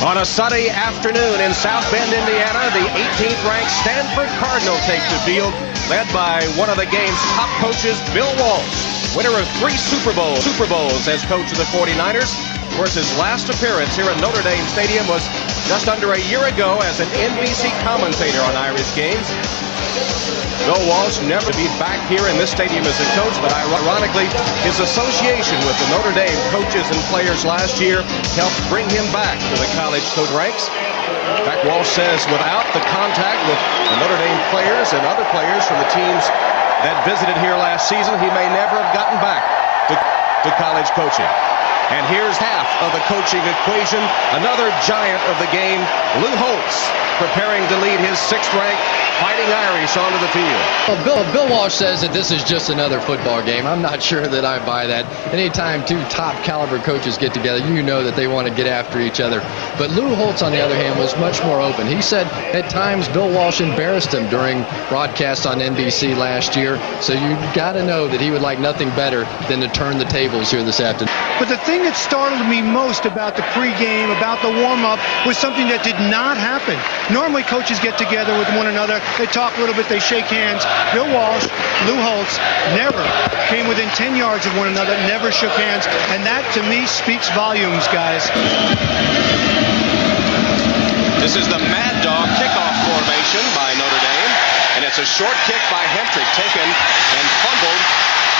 On a sunny afternoon in South Bend, Indiana, the 18th-ranked Stanford Cardinal take the field, led by one of the game's top coaches, Bill Walsh, winner of 3 Super Bowls as coach of the 49ers. Of course, his last appearance here at Notre Dame Stadium was just under a year ago as an NBC commentator on Irish games. Bill Walsh never to be back here in this stadium as a coach, but ironically, his association with the Notre Dame coaches and players last year helped bring him back to the college coach ranks. In fact, Walsh says without the contact with the Notre Dame players and other players from the teams that visited here last season, he may never have gotten back to college coaching. And here's half of the coaching equation. Another giant of the game, Lou Holtz, preparing to lead his 6th-ranked Fighting Irish onto the field. Well, Bill Walsh says that this is just another football game. I'm not sure that I buy that. Anytime 2 top-caliber coaches get together, you know that they want to get after each other. But Lou Holtz, on the other hand, was much more open. He said at times Bill Walsh embarrassed him during broadcasts on NBC last year. So you got to know that he would like nothing better than to turn the tables here this afternoon. But the thing that startled me most about the pregame, about the warm-up, was something that did not happen. Normally, coaches get together with one another. They talk a little bit, they shake hands. Bill Walsh, Lou Holtz never came within 10 yards of one another, never shook hands, and that to me speaks volumes, guys. This is the Mad Dog kickoff formation by Notre Dame, and it's a short kick by Hentrick, taken and fumbled.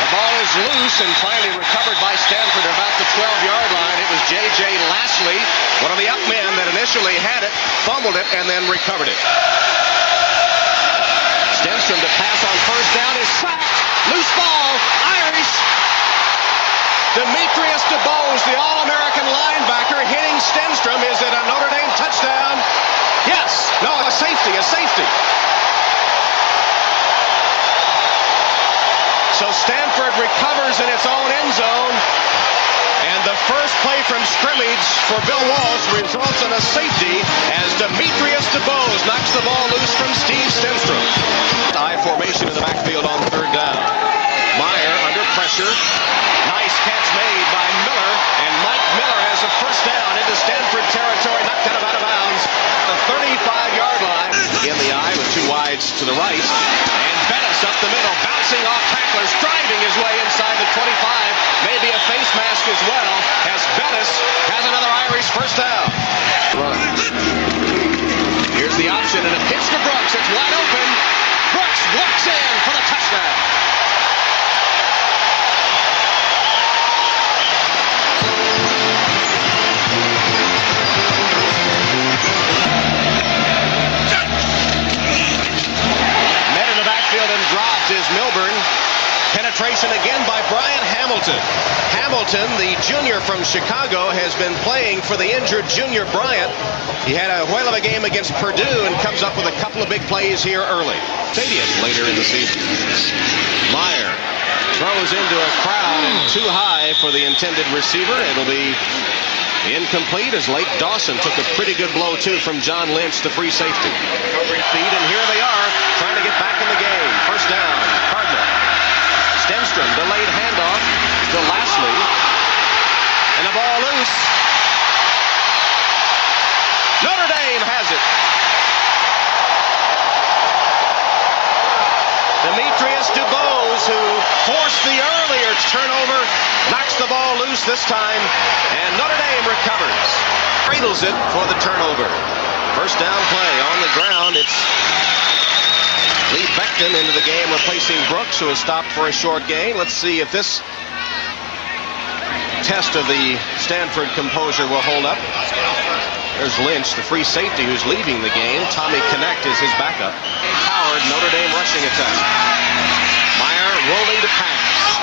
The ball is loose and finally recovered by Stanford about the 12-yard line. It was J.J. Lashley, one of the up men that initially had it, fumbled it, and then recovered it. Stenstrom to pass on first down is sacked. Loose ball, Irish. Demetrius DeBose, the All-American linebacker, hitting Stenstrom. Is it a Notre Dame touchdown? Yes. No, a safety. So Stanford recovers in its own end zone. And the first play from scrimmage for Bill Walsh results in a safety as Demetrius DeBose knocks the ball loose from Steve Stenstrom. I formation in the backfield on 3rd down. Meyer under pressure. Nice catch made by Miller. And Mike Miller has a first down into Stanford territory, knocked out of bounds. The 35-yard line. In the eye with 2 wides to the right. And Bettis up the middle, bouncing off tacklers, driving his way inside the 25. Maybe a face mask as well, as Bettis has another Irish first down. Here's the option, and a pitch to Brooks. It's wide open. Brooks walks in for the touchdown. Met in the backfield and dropped is Milburn. Penetration again by Brian Hamilton. Hamilton, the junior from Chicago, has been playing for the injured junior Bryant. He had a whale of a game against Purdue and comes up with a couple of big plays here early. Stadium later in the season. Meyer throws into a crowd and too high for the intended receiver. It'll be incomplete as Lake Dawson took a pretty good blow too from John Lynch, the free safety. Feed, and here they are trying to get back in the game. First down, Cardinal. Stenstrom, delayed handoff to Lashley. And the ball loose. Notre Dame has it. Demetrius DeBose, who forced the earlier turnover, knocks the ball loose this time. And Notre Dame recovers. Cradles it for the turnover. First down play on the ground. It's Lee Beckton into the game, replacing Brooks, who has stopped for a short gain. Let's see if this test of the Stanford composure will hold up. There's Lynch, the free safety, who's leaving the game. Tommy Connect is his backup. Howard, Notre Dame rushing attack. Meyer rolling to pass.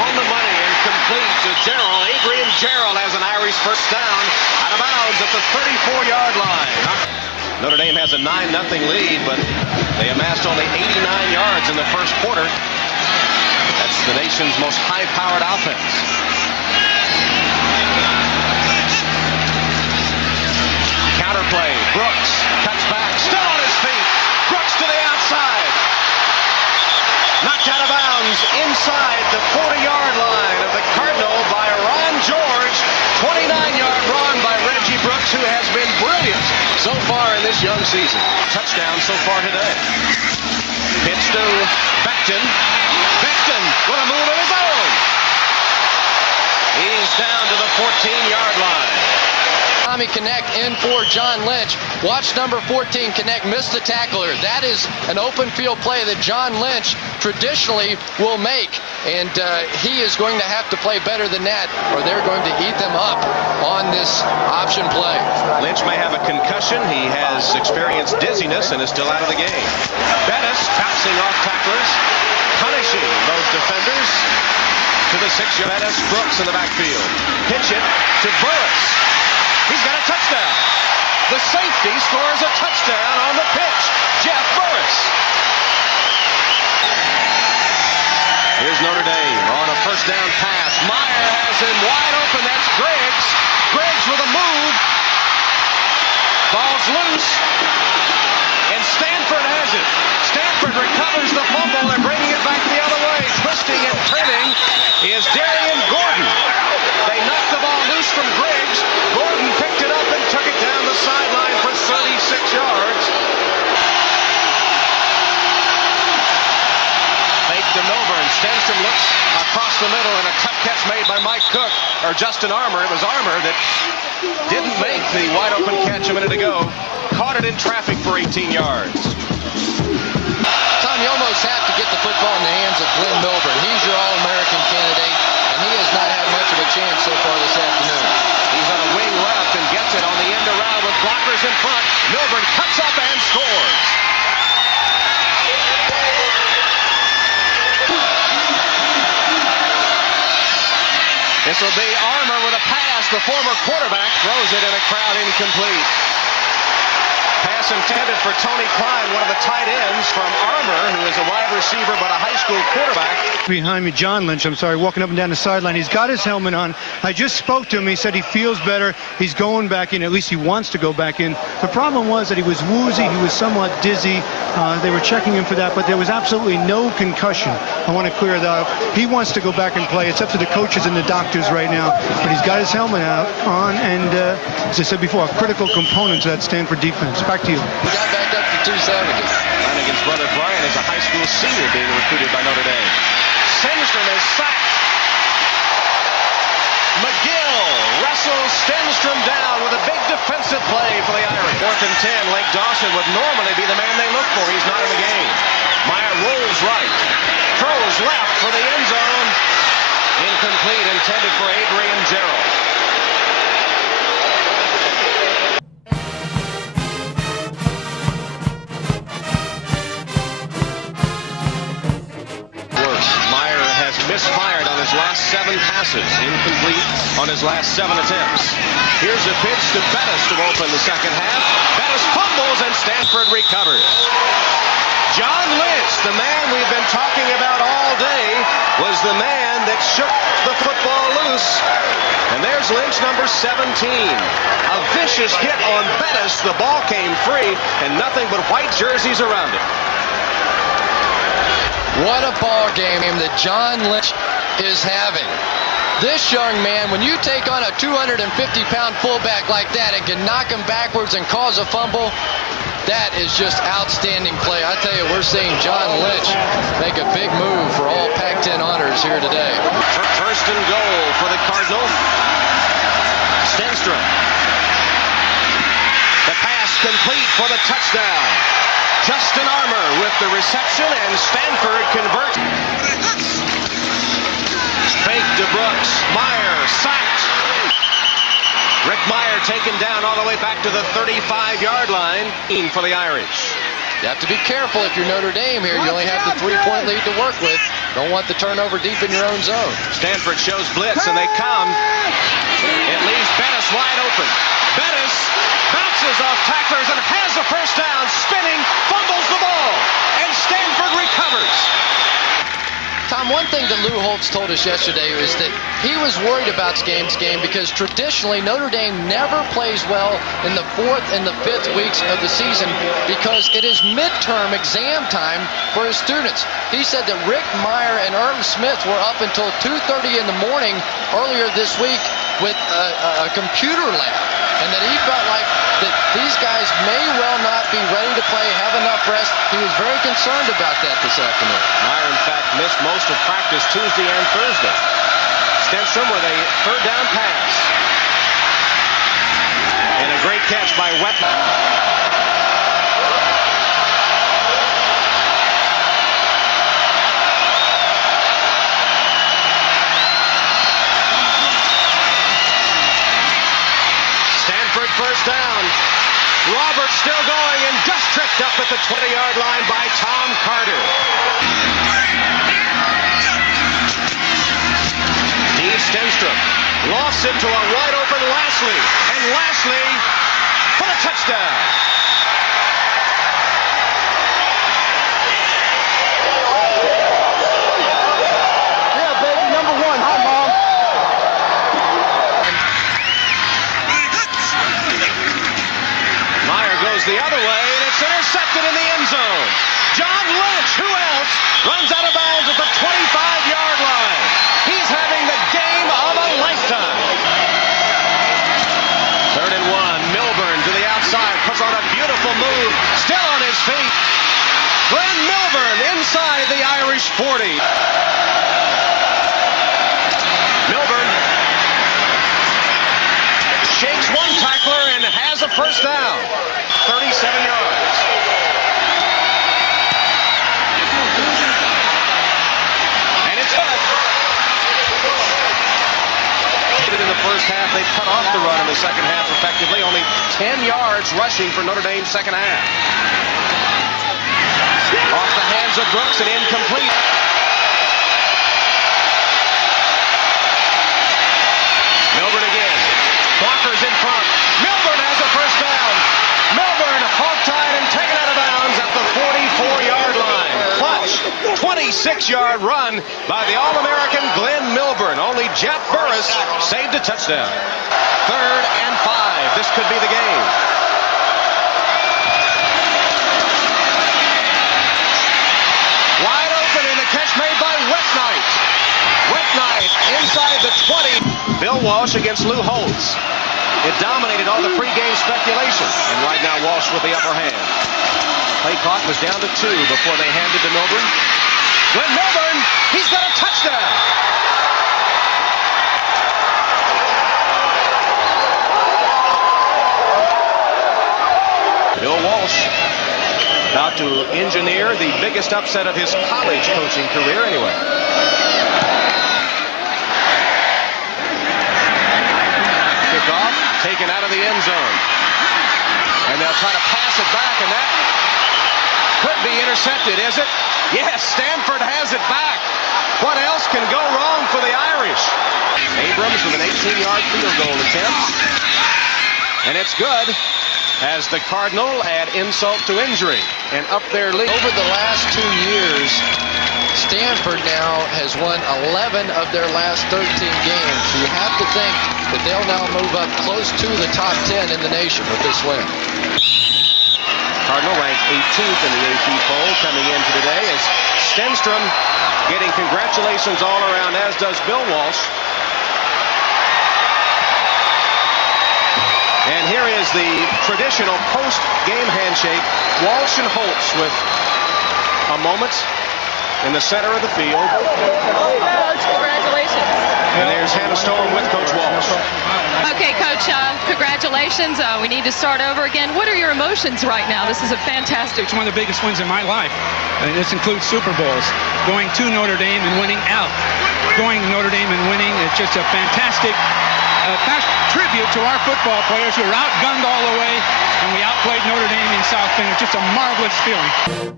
On the money and complete to Gerald. Adrian Gerald has an Irish first down out of bounds at the 34-yard line. Notre Dame has a 9-0 lead, but they amassed only 89 yards in the first quarter. That's the nation's most high-powered offense. Counterplay. Brooks cuts back, still on his feet. Brooks to the outside. Knocked out of bounds inside the 40-yard line of the Cardinal by Ron George. 29-yard run by Reggie Brooks. Lynch, who has been brilliant so far in this young season. Touchdown so far today. Pitch to Becton. Becton with a move of his own. He's down to the 14-yard line. Tommy Connect in for John Lynch. Watch number 14, Connect, miss the tackler. That is an open field play that John Lynch traditionally will make. And he is going to have to play better than that, or they're going to eat them up on this option play. Lynch may have a concussion. He has experienced dizziness and is still out of the game. Bettis bouncing off tacklers, punishing those defenders. To the 6-yard. Bettis, Brooks in the backfield. Pitch it to Burris. He's got a touchdown. The safety scores a touchdown on the pitch. Jeff Burris. Here's Notre Dame on a first down pass. Meyer has him wide open. That's Griggs. Griggs with a move. Ball's loose. And Stanford has it. Stanford recovers the fumble. They're bringing it back the other way. Twisting and turning is Darian Gordon. They knocked the ball loose from Griggs. Gordon picked it up and took it down the sideline for 36 yards. Fake to Milburn. Stenstrom looks across the middle and a tough catch made by Mike Cook, or Justin Armour. It was Armour that didn't make the wide open catch a minute ago. Caught it in traffic for 18 yards. Tom, you almost have to get the football in the hands of Glenn Milburn. He's your All-American candidate, and he has not had much of a chance so far this afternoon. He's on a wing left and gets it on the end around with blockers in front. Milburn cuts up and scores. This will be Armour with a pass. The former quarterback throws it in a crowd incomplete. Pass intended for Tony Klein, one of the tight ends from Armour, who is a wide receiver but a high school quarterback. Behind me, John Lynch, walking up and down the sideline. He's got his helmet on. I just spoke to him. He said he feels better. He's going back in. At least he wants to go back in. The problem was that he was woozy. He was somewhat dizzy. They were checking him for that, but there was absolutely no concussion. I want to clear that up. He wants to go back and play. It's up to the coaches and the doctors right now. But he's got his helmet on, and as I said before, a critical component to that Stanford defense. Back to you. He got back up to 270. Flanagan's brother Brian is a high school senior being recruited by Notre Dame. Stenstrom is sacked. McGill wrestles Stenstrom down with a big defensive play for the Irish. 4th and 10. Lake Dawson would normally be the man they look for. He's not in the game. Meyer rolls right. Throws left for the end zone. Incomplete, intended for Adrian Gerald. Misfired on his last 7 passes. Incomplete on his last 7 attempts. Here's a pitch to Bettis to open the second half. Bettis fumbles and Stanford recovers. John Lynch, the man we've been talking about all day, was the man that shook the football loose. And there's Lynch, number 17. A vicious hit on Bettis. The ball came free and nothing but white jerseys around it. What a ball game that John Lynch is having. This young man, when you take on a 250-pound fullback like that and can knock him backwards and cause a fumble, that is just outstanding play. I tell you, we're seeing John Lynch make a big move for all Pac-10 honors here today. First and goal for the Cardinal. Stenstrom. The pass complete for the touchdown. Justin Armour with the reception, and Stanford converts. Fake to Brooks. Meyer sacked. Rick Meyer taken down all the way back to the 35-yard line for the Irish. You have to be careful if you're Notre Dame here. You only have the 3-point lead to work with. Don't want the turnover deep in your own zone. Stanford shows blitz, and they come. It leaves Bettis wide open. Bettis bounces off tacklers and has a first down, spinning, fumbles the ball, and Stanford recovers. Tom, one thing that Lou Holtz told us yesterday is that he was worried about this game because traditionally Notre Dame never plays well in the 4th and the 5th weeks of the season because it is midterm exam time for his students. He said that Rick Meyer and Irv Smith were up until 2:30 in the morning earlier this week with a computer lab, and that he felt These guys may well not be ready to play, have enough rest. He was very concerned about that this afternoon. Meyer, in fact, missed most of practice Tuesday and Thursday. Stenstrom with a third down pass. And a great catch by Wetman. First down. Roberts still going and just tripped up at the 20-yard line by Tom Carter. Steve Stenstrom lost it to a wide open Lashley, and Lashley for the touchdown. Yeah, baby, number one. Hi, Mom. The other way, and it's intercepted in the end zone. John Lynch, who else, runs out of bounds at the 25-yard line. He's having the game of a lifetime. 3rd and 1. Milburn to the outside, puts on a beautiful move, still on his feet. Glenn Milburn inside the Irish 40. Milburn shakes one tackler and has a first down. 37 yards. And it's good. In the first half, they cut off the run in the second half effectively. Only 10 yards rushing for Notre Dame's second half. Off the hands of Brooks and incomplete. Milburn again. Walker's in front. Milburn has a first down. Milburn hog-tied and taken out of bounds at the 44-yard line. Clutch 26-yard run by the All-American Glenn Milburn. Only Jeff Burris saved a touchdown. 3rd and 5. This could be the game. Wide open and the catch made by Wetnight. Wetnight inside the 20. Bill Walsh against Lou Holtz. It dominated all the pregame speculation. And right now, Walsh with the upper hand. Play clock was down to 2 before they handed to Milburn. Glenn Milburn, he's got a touchdown. Bill Walsh about to engineer the biggest upset of his college coaching career anyway. Kickoff taken out of the end zone. And they'll try to pass it back, and that could be intercepted, is it? Yes, Stanford has it back. What else can go wrong for the Irish? Abrams with an 18-yard field goal attempt. And it's good as the Cardinal add insult to injury and up their lead. Over the last 2 years, Stanford now has won 11 of their last 13 games. So you have to think that they'll now move up close to the top 10 in the nation with this win. Cardinal ranked 18th in the AP poll coming into today as Stenstrom getting congratulations all around, as does Bill Walsh. And here is the traditional post-game handshake. Walsh and Holtz with a moment in the center of the field. Coach, congratulations. And there's Hannah Storm with Coach Walsh. Okay, Coach, congratulations. We need to start over again. What are your emotions right now? This is a fantastic. It's one of the biggest wins in my life. And this includes Super Bowls. Going to Notre Dame and winning out. Going to Notre Dame and winning is just a fantastic tribute to our football players who were outgunned all the way, and we outplayed Notre Dame in South Bend. It's just a marvelous feeling.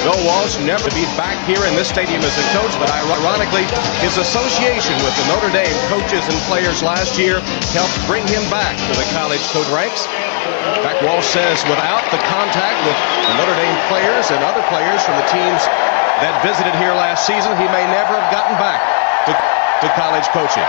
Bill Walsh never to be back here in this stadium as a coach, but ironically, his association with the Notre Dame coaches and players last year helped bring him back to the college coach ranks. In fact, Walsh says without the contact with the Notre Dame players and other players from the teams that visited here last season, he may never have gotten back to college coaching.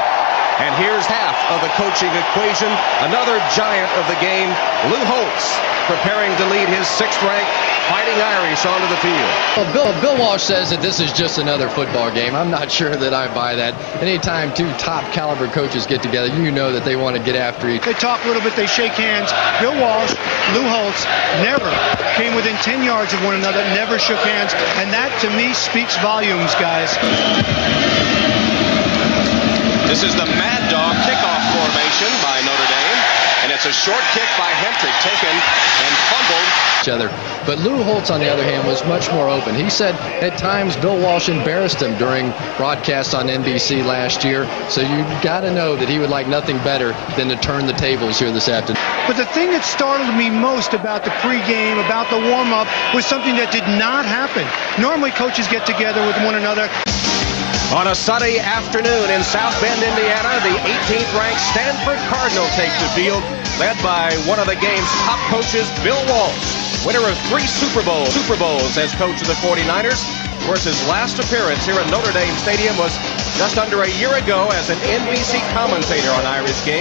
And here's half of the coaching equation. Another giant of the game, Lou Holtz, preparing to lead his 6th-ranked Fighting Irish onto the field. Well, Bill Walsh says that this is just another football game. I'm not sure that I buy that. Anytime two top-caliber coaches get together, you know that they want to get after each other. They talk a little bit, they shake hands. Bill Walsh, Lou Holtz never came within 10 yards of one another, never shook hands. And that, to me, speaks volumes, guys. This is the Mad Dog kickoff formation by Notre Dame, and it's a short kick by Hentrick, taken and fumbled. But Lou Holtz, on the other hand, was much more open. He said at times Bill Walsh embarrassed him during broadcasts on NBC last year, so you got to know that he would like nothing better than to turn the tables here this afternoon. But the thing that startled me most about the pregame, about the warm-up, was something that did not happen. Normally coaches get together with one another. On a sunny afternoon in South Bend, Indiana, the 18th-ranked Stanford Cardinal take the field, led by one of the game's top coaches, Bill Walsh, winner of 3 Super Bowls as coach of the 49ers. Of course, his last appearance here at Notre Dame Stadium was just under a year ago as an NBC commentator on Irish games.